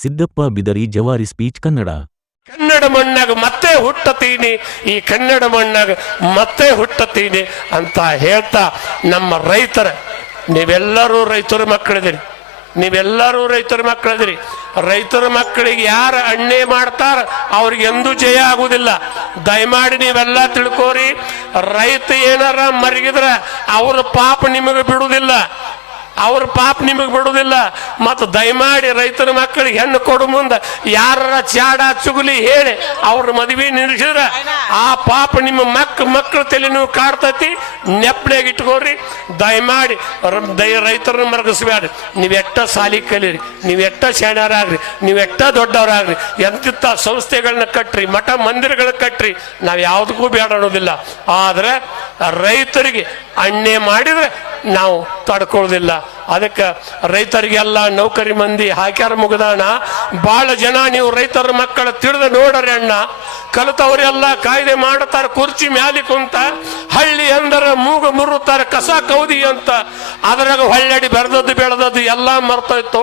ಸಿದ್ದಪ್ಪ ಬಿದರಿ ಜವಾರಿ ಸ್ಪೀಚ್ ಕನ್ನಡ. ಕನ್ನಡ ಮಣ್ಣಾಗ ಮತ್ತೆ ಹುಟ್ಟತೀನಿ, ಈ ಕನ್ನಡ ಮಣ್ಣಾಗ ಮತ್ತೆ ಹುಟ್ಟತೀನಿ ಅಂತ ಹೇಳ್ತಾ ನಮ್ಮ ರೈತರ, ನೀವೆಲ್ಲರೂ ರೈತರ ಮಕ್ಕಳಿದಿರಿ, ನೀವೆಲ್ಲರೂ ರೈತರ ಮಕ್ಕಳಿದಿರಿ. ರೈತರ ಮಕ್ಕಳಿಗೆ ಯಾರು ಅನ್ಯಾಯ ಮಾಡ್ತಾರ ಅವ್ರಿಗೆ ಎಂದೂ ಜಯ ಆಗುವುದಿಲ್ಲ. ದಯಮಾಡಿ ನೀವೆಲ್ಲ ತಿಳ್ಕೋರಿ, ರೈತ ಏನಾರ ಮರಗಿದ್ರ ಅವ್ರ ಪಾಪ ನಿಮಗೆ ಬಿಡುವುದಿಲ್ಲ, ಅವ್ರ ಪಾಪ ನಿಮಗೆ ಬಿಡುವುದಿಲ್ಲ. ಮತ್ತು ದಯಮಾಡಿ ರೈತರ ಮಕ್ಕಳಿಗೆ ಹೆಣ್ಣು ಕೊಡು ಮುಂದೆ ಯಾರ ಚಾಡ ಚುಗುಲಿ ಹೇಳಿ ಅವ್ರ ಮದುವೆ ನಿಲ್ಲಿಸಿದ್ರೆ ಆ ಪಾಪ ನಿಮ್ಮ ಮಕ್ಕಳ ತಲೆ ನೀವು ಕಾಡ್ತತಿ, ನೆಪ್ಪನಾಗ ಇಟ್ಕೋರಿ. ದಯಮಾಡಿ ರೈತರನ್ನ ಮರಗಿಸ್ಬೇಡ್ರಿ. ನೀವೆಟ್ಟ ಸಾಲಿ ಕಲೀರಿ, ನೀವೆಟ್ಟ ಶಾಣ್ಯರಾಗ್ರಿ, ನೀವೆಟ್ಟ ದೊಡ್ಡವರಾಗ್ರಿ, ಎಂತಿಂಥ ಸಂಸ್ಥೆಗಳನ್ನ ಕಟ್ರಿ, ಮಠ ಮಂದಿರಗಳನ್ನ ಕಟ್ರಿ, ನಾವು ಯಾವುದಕ್ಕೂ ಬೇಡ ಅನ್ನೋದಿಲ್ಲ. ಆದರೆ ರೈತರಿಗೆ ಅನ್ಯಾಯ ಮಾಡಿದ್ರೆ ನಾವು ತಡ್ಕೊಳ್ಳೋದಿಲ್ಲ. ಅದಕ್ಕೆ ರೈತರಿಗೆಲ್ಲ ನೌಕರಿ ಮಂದಿ ಹಾಕ್ಯಾರ ಮುಗದಾಣ. ಭಾಳ ಜನ ನೀವು ರೈತರ ಮಕ್ಕಳ ತಿಳಿದು ನೋಡ್ರಿ ಅಣ್ಣ, ಕಲಿತವ್ರೆಲ್ಲ ಕಾಯ್ದೆ ಮಾಡುತ್ತಾರೆ ಕುರ್ಚಿ ಮ್ಯಾಲಿ ಕುಂತ, ಹಳ್ಳಿ ಅಂದರ ಮೂಗು ಮುರುತ್ತಾರೆ ಕಸ ಕೌದಿ ಅಂತ, ಅದ್ರಾಗ ಹೊಳ್ಳಡಿ ಬೆಳೆದದ್ದು ಬೆಳೆದದ್ದು ಎಲ್ಲ ಮರ್ತೋಯ್ತು.